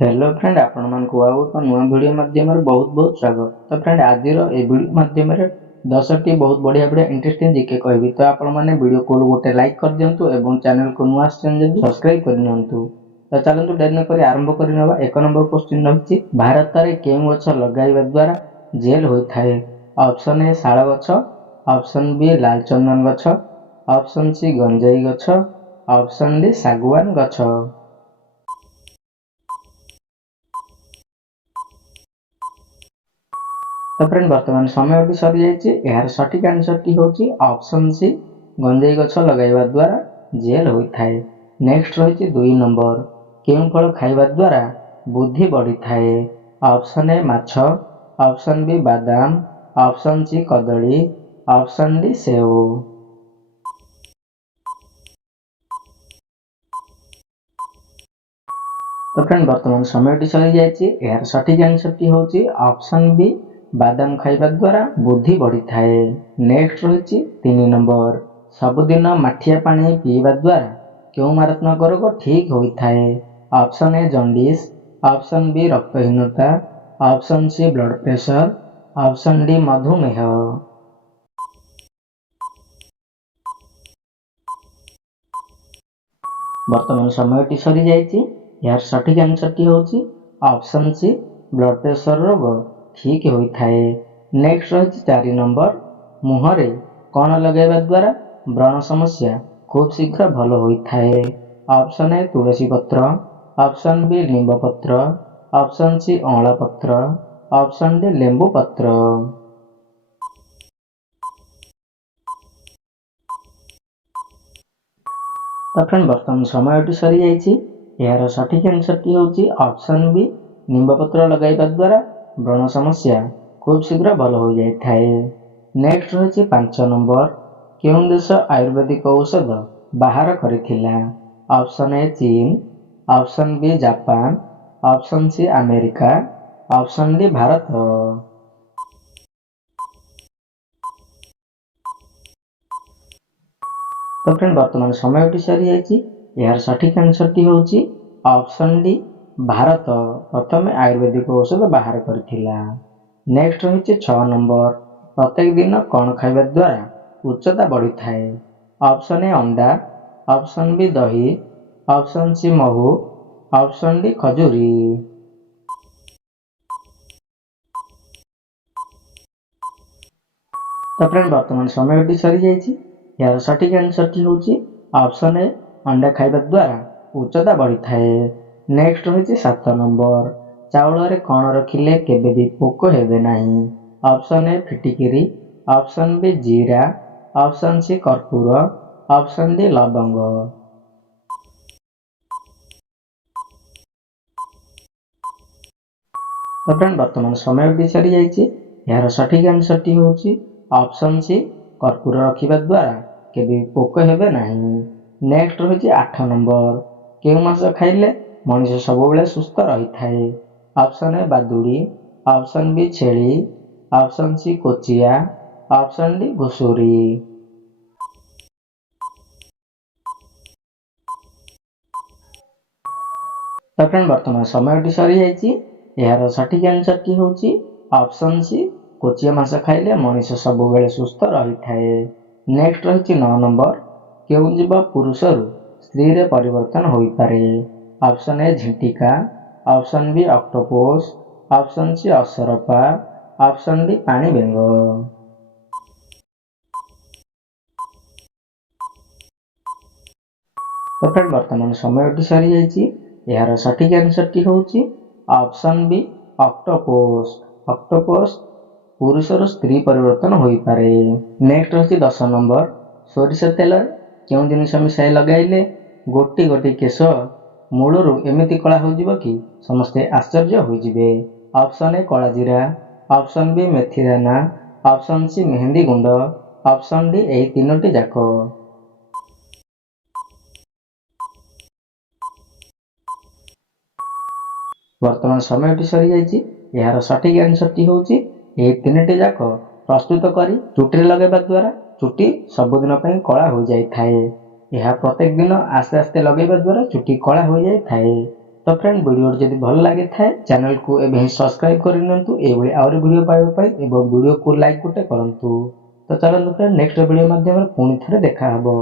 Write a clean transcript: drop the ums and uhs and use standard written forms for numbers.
Hello friend आपण मानक आउ एक नुआ वीडियो माध्यम बहुत बहुत स्वागत। तो फ्रेंड आज ए वीडियो माध्यम 10टी बहुत बढ़िया बढ़िया इंटरेस्टिंग जीके कहबी। तो आपण माने वीडियो को गोटे लाइक कर दियंतु एवं चैनल को नुआ सब्सक्राइब कर नियंतु। तो चलंतु देर न करी आरंभ करि नबा। एक नंबर क्वेश्चन रहछि भारत रे केउ गछ लगाइबा द्वारा जेल होई थाए। ऑप्शन ए शाल गछ, ऑप्शन बी लाल चंदन गछ, ऑप्शन सी गंजेई गछ, ऑप्शन डी सागवान गछ। तो फ्रेंड वर्तमान समय भी सरी जाइए। यार सठिक आंसर टी होची ऑप्शन सी गंजेई गछ लगाइबा द्वारा जेल होई थाए। नेक्स्ट रही 2 नंबर केउं फल खाइबा द्वारा बुद्धि बढ़ी थाए। ऑप्शन ए माछ, ऑप्शन बी बादाम, ऑप्शन सी कदली, ऑप्शन डी सेव। तो फ्रेंड वर्तमान समय सरी जाइए। यार सठिक आंसर टी होची ऑप्शन बी बादाम खाइबा द्वारा बुद्धि बढ़ी थाए। नेक्स्ट रही 3 नंबर सबुदिन माठिया पानी पीवा द्वारा क्यों मारात्मक रोग ठीक होई थाए। Option A jaundice, option B रक्तहीनता, option C blood pressure, option D मधुमेह। वर्तमान समय सरी जाइए। यार सठिक आंसर टी होची ऑप्शन सी ब्लड प्रेशर रोग ठीक होई थाए। नेक्स्ट रही 4 नंबर मुहरे कौन लगाइबा द्वारा व्रण समस्या खूब शीघ्र भल होई थाए। ऑप्शन ए तुलसी पत्र, ऑप्शन बी नींब पत्र, ऑप्शन सी अँला पत्र, ऑप्शन डी लेंबू पत्र। तो फ्रेंड वर्तमान समय सरी जाइए। यार सठिक आंसर टी होची ऑप्शन बी नींब पत्र लगाइबा द्वारा व्रण समस्या खूब शीघ्र भल हो जाए थाए। नेक्स्ट रही 5 नंबर केउं देश आयुर्वेदिक औषध बाहर करिथिला। ऑप्शन ए चीन, option B Japan, option C America, option D Bharat. तो फ्रेंड वर्तमान समय सरी जाइए। यार सठिक आंसर टी होची ऑप्शन डी भारत प्रथम आयुर्वेदिक औषध बाहर करिथिला। नेक्स्ट रही 6 नंबर प्रत्येक दिन कौन खाइबा द्वारा उच्चता बढ़ी थाए। ऑप्शन ए अंडा, ऑप्शन बी दही, ऑप्शन सी महू, ऑप्शन डी खजूरी। तो फ्रेंड वर्तमान समय सरी जाइए। यार सठिक आंसर टी होची ऑप्शन ए अंडा खाइबा द्वारा उच्चता बढ़ी थाए। नेक्स्ट रही 7 नंबर चाउल रे कौन रखिले केबे भी पोक हेबे नहीं। ऑप्शन ए फिटिकिरी, ऑप्शन बी जीरा, ऑप्शन सी कर्पूर, ऑप्शन डी लवंग। तो फ्रेंड वर्तमान समय सरी जाइए। यार सठिक आंसर टी होची ऑप्शन सी कर्पूर रखिबा द्वारा केबे पोक हेबे नहीं। नेक्स्ट रही 8 नंबर केउं मास खाइले मनीष सब बेले सुस्थ रही थाए। ऑप्शन ए बादुड़ी, ऑप्शन बी छेली, ऑप्शन सी कोचिया, ऑप्शन डी घुसुरी। तो फ्रेंड वर्तमान समय सरी जाइए। यार सठिक आंसर टी होची ऑप्शन सी कोचिया मांस खाइले मनीष सब बेले सुस्थ रही थाए। नेक्स्ट रही 9 नंबर केउं जीव पुरुष रु स्त्री रे परिवर्तन होई पारे। ऑप्शन ए झिंटिका, option B octopus, option C असरपा, ऑप्शन डी पानी बेंग। तो फ्रेंड वर्तमान समय सरी जाइए। यार सठिक आंसर टी होची ऑप्शन बी ऑक्टोपस। ऑक्टोपस पुरुष रु स्त्री परिवर्तन होई पारे। नेक्स्ट रही 10 नंबर सोरिष तेल केउं जिनिस मिसाई लगाइले गोटी गोटी केश मूलरू एमिति कला हो कि समस्ते आश्चर्य होइजिबे। ऑप्शन ए कला जीरा, ऑप्शन बी मेथी दाना, ऑप्शन सी मेहंदी गुंड, ऑप्शन डी एही तीनोटी जाक। वर्तमान समय सरी जाइए। यार सठिक आंसर टी होची एही तीनोटी जाक प्रस्तुत करी चुटी लगाइबा द्वारा चुटी सबुदिन ପାଇଁ कला हो जाए थाए। यह प्रत्येक दिन आस्ते आस्ते लगाइबा द्वारा चुटी कला हो जाए थाए। तो फ्रेंड वीडियो जदि भल लगी थाए चैनल को एबे ही सब्सक्राइब कर नियंतु एभली आउरी वीडियो पाइबा पाई एवं वीडियो को लाइक गोटे करंतु। तो चलନ୍ତୁ फ्रेंड नेक्स्ट वीडियो माध्यम पुणी थे देखा हबो।